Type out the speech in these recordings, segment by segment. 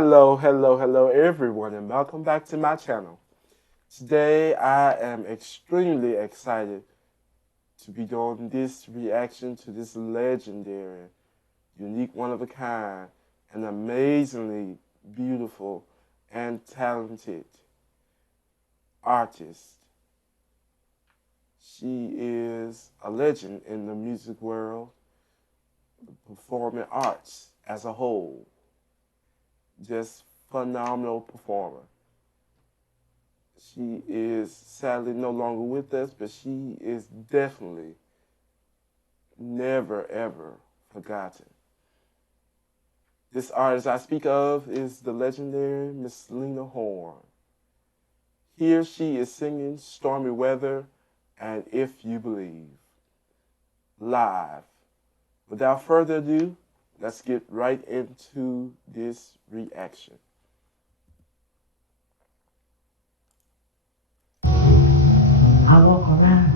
Hello everyone, and welcome back to my channel. Today I am extremely excited to be doing this reaction to this legendary, unique, one of a kind, and amazingly beautiful and talented artist. She is a legend in the music world, the performing arts as a whole. Just phenomenal performer. She is sadly no longer with us, but she is definitely never ever forgotten. This artist I speak of is the legendary Miss Lena Horne. Here she is singing Stormy Weather and If You Believe, live. Without further ado, let's get right into this reaction. I walk around,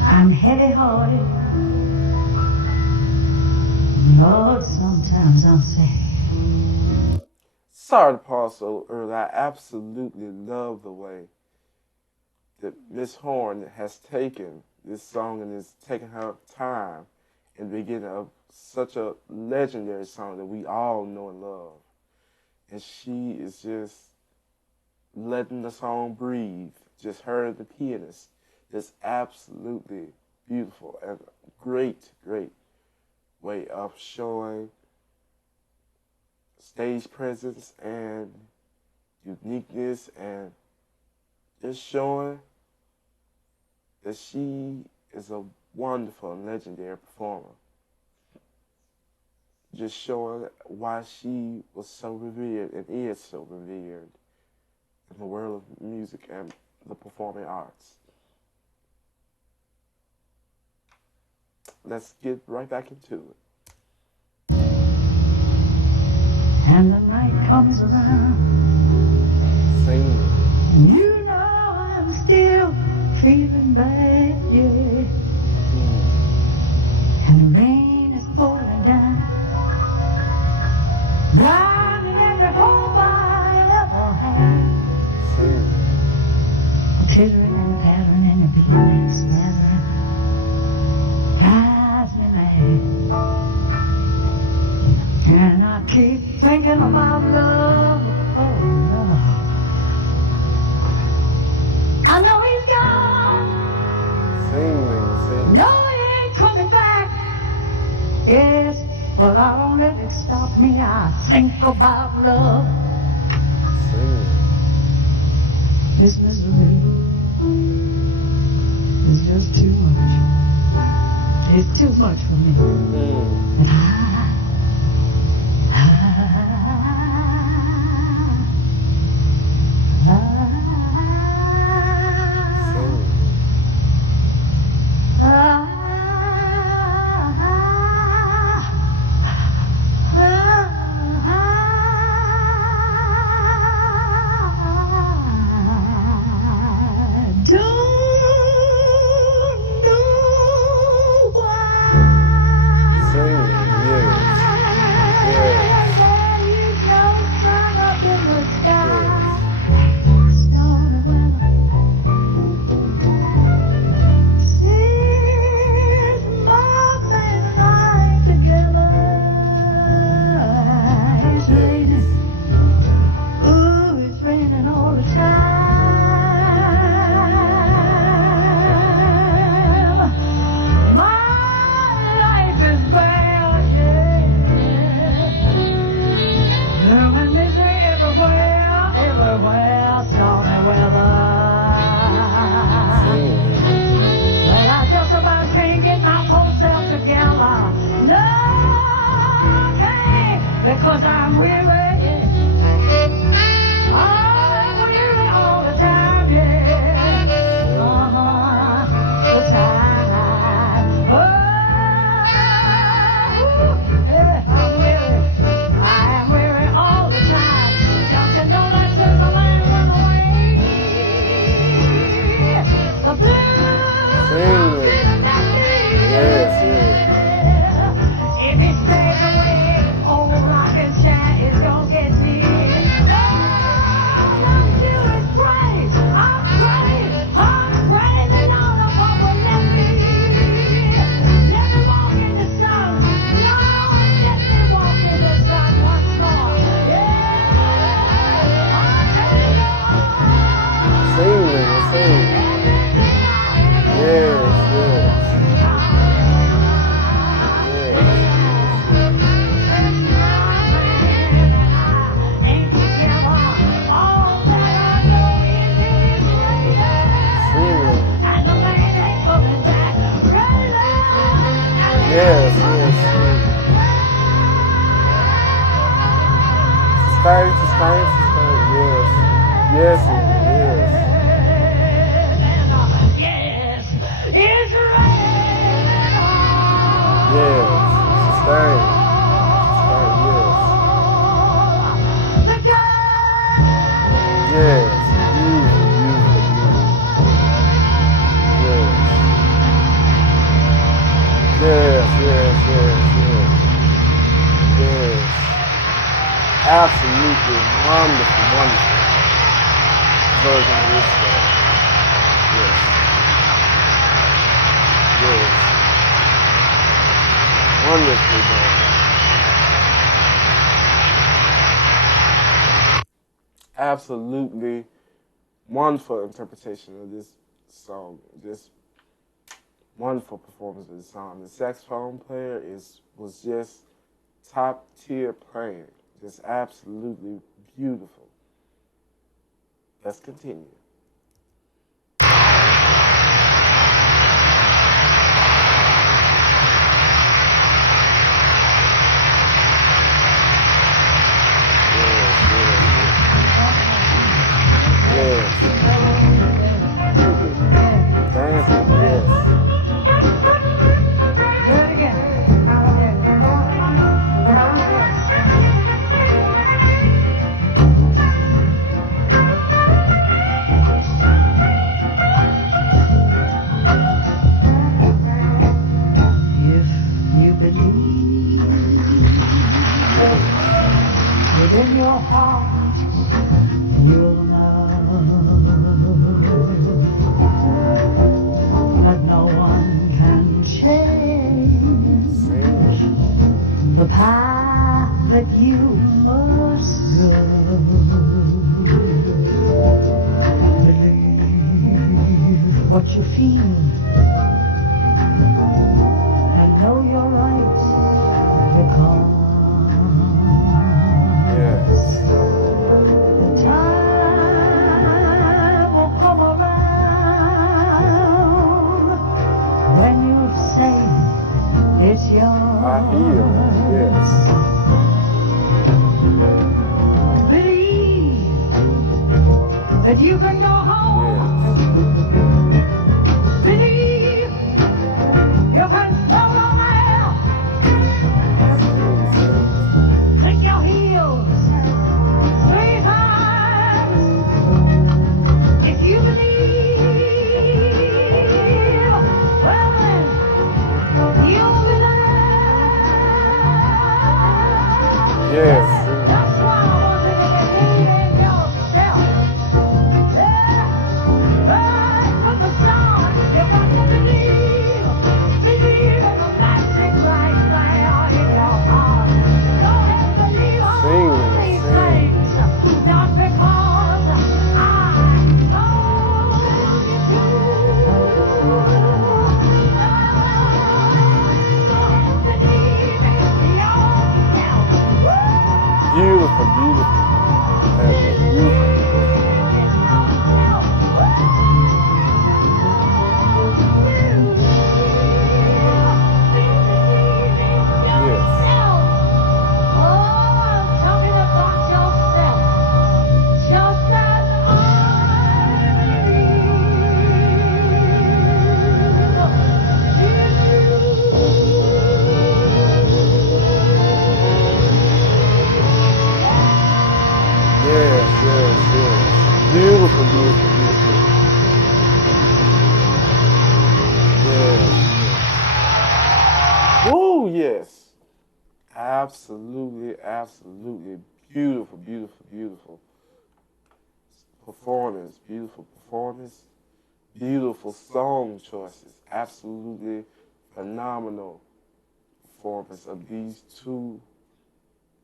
I'm heavy-hearted, Lord, sometimes I'm sad. Sorry to pause so early. I absolutely love the way that Miss Horne has taken this song and is taking her time in the beginning of such a legendary song that we all know and love. And she is just letting the song breathe. Just her and the pianist. Just absolutely beautiful and great way of showing stage presence and uniqueness, and just showing that she is a wonderful and legendary performer. Just showing why she was so revered and is so revered in the world of music and the performing arts. Let's get right back into it. And the night comes around, Sing. and you know I'm still feeling bad, yeah. And the rain is pouring down, blinding every hope I ever had. Sing. The chittering and the pattering and the beating and the smattering drives me mad. And I keep thinking about love, oh love. I know he's gone, Sing. no he ain't coming back. Yes, but I don't let it stop me. I think about love. Sing. This misery is just too much. It's too much for me. And Yes, yes. Sustain, sustain, sustain. Yes. Yes, yes. Yes, it's raining on Yes. Sustain. Sustain, yes. the Yes. Beautiful, beautiful, beautiful. Yes. Yes, yes, yes, yes. Yes. Absolutely wonderful, wonderful version of this song. Yes. Yes. Wonderfully done. Absolutely wonderful interpretation of this song. Just wonderful performance of the song. The saxophone player was just top tier playing. Just absolutely beautiful. Let's continue. Yes, dancing, yes. Do it again. If you believe within your heart, you'll know that no one can change Sing. the path that you must go. Believe what you feel and know you're right because Yes. the time will come around when you say it's yours. I hear. Yes. Believe that you can go home. Believe you can float on air. Sing, sing. Click your heels 3 times. If you believe, well then, you'll be there. Yes, sing. That's why I want you to believe in yourself. Right from the start, you got to believe. Believe in the magic right there in your heart. Go ahead and believe all Sing, these sing. things. Not because I told you to. Go ahead and believe in yourself. Beautiful, beautiful. That was beautiful. Yes. Oh, I'm talking about yourself. Just as I Yes, yes, yes. Beautiful, beautiful, beautiful. Yes, yes. Woo, yes. Absolutely, absolutely beautiful, beautiful, beautiful performance. Beautiful performance. Beautiful song choices. Absolutely phenomenal performance of these two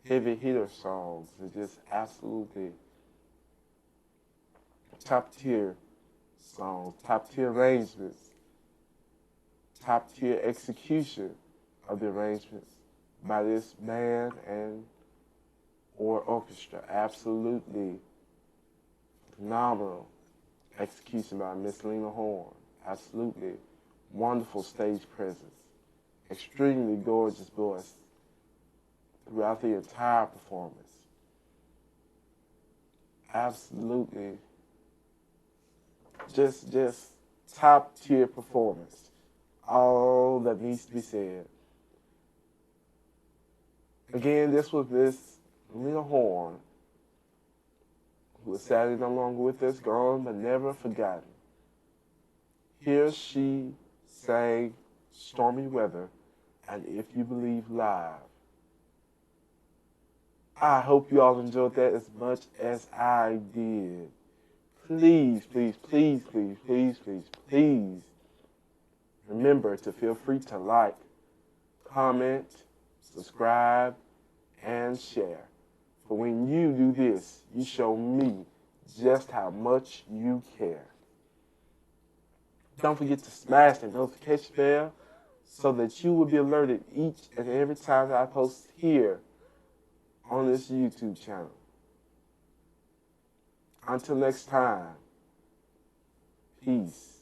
heavy hitter songs. They're just absolutely top tier songs, top tier arrangements, top tier execution of the arrangements by this band and or orchestra. Absolutely phenomenal execution by Miss Lena Horne. Absolutely wonderful stage presence extremely gorgeous voice throughout the entire performance. Absolutely, just top tier performance. All that needs to be said. Again, this was Miss Lena Horne, who is sadly no longer with us, gone but never forgotten. Here she sang Stormy Weather and If You Believe live. I hope you all enjoyed that as much as I did. Please, please, please, please, please, please, please remember to feel free to like, comment, subscribe, and share. For when you do this, you show me just how much you care. Don't forget to smash the notification bell so that you will be alerted each and every time that I post here on this YouTube channel. Until next time, peace.